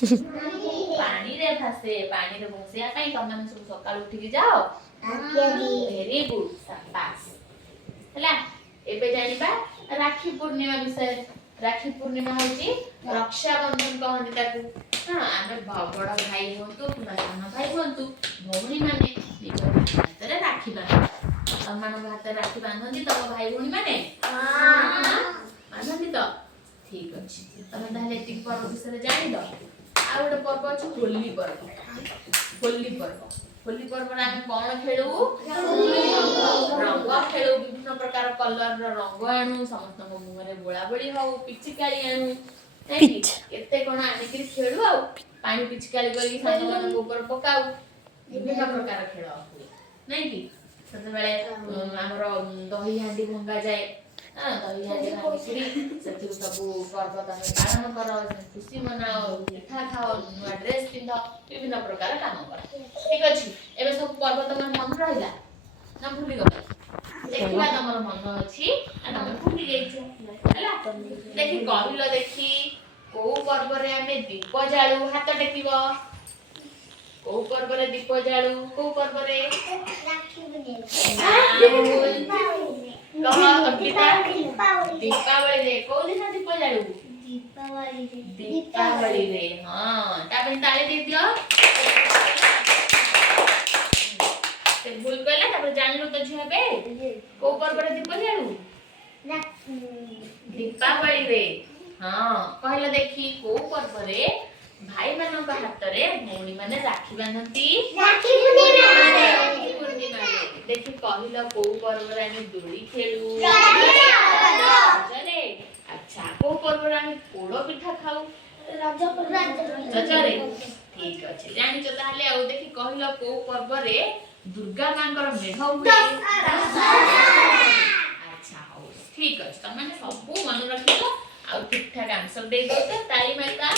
पानी रे भासे पानी रे भसिया काई तम माने सब सकाळ उठी जाओ वेरी गुड शाबाश हला एबे जानिबा राखी पूर्णिमा विषय राखी पूर्णिमा होची रक्षा बंधन कहନ୍ତି ताकू हां आमे बड़ भाई होंतु किबा सान भाई होंतु भौणी माने निज हातरे राखी बांध तमन हातरे राखी बांधନ୍ତି तम भाई भौणी माने हां बांधନ୍ତି तो ठीक अछि तमे ताले एतिक पर्व विषय जानि दो आ गोटे पर्व अछि होली पर्व होली पर्व रे आमे कोन खेलु रंग खेलु विभिन्न प्रकार कलर रो रंग आनु समस्त मुंह रे बोला बोली हो पिचकारी आनु एते कोन आनि कि खेलु आ पानी पिचकारी करी सानो मन ऊपर पकाउ विभिन्न प्रकार खेल नै कि सते बेले हमर दही हांडी भंगा जाए हां दही हांडी भांगी सेति सब पर्व तमे पालन करो खुशी मनाओ मिठा खाओ नुआ ड्रेस पिंधो विभिन्न प्रकार काम करो ठीक अछि एबे सब पर्व तमर मन रहिला ना भूली गलो देखिबा तमर मन अछि आ तमे भूली जाइछो हला देखि कहिलो देखि को पर्व रे हमें दीप जाळू हाथ टेकिबो को पर्व रे दीप जाळू को पर्व रे राखी बने कहा अंकिता दीपावली रे को दिन दीप जाळू दीपावली रे हां ताबे ताली दे दियो ते भूल कइला ताबे जानलु तो झेबे को पर्व रे दीप जाळू दीपावली रे हां कहला देखी को पर्व रे भाई मानन का हाथ रे भौणी माने राखी बांधती राखी पूर्णिमा रे देखि कहिला को पर्व रे हम दोली खेलु रजरे अच्छा को पर्व रे हम पोड़ो पिठा खाऊ रजरे ठीक अछि जानि छ ताले आ देखि कहिला को पर्व रे दुर्गा मांकर मेढ हुए अच्छा हो ठीक अछि त माने सब मन रखिलो आ ठीक ठाक आंसर दे दो ताली मारता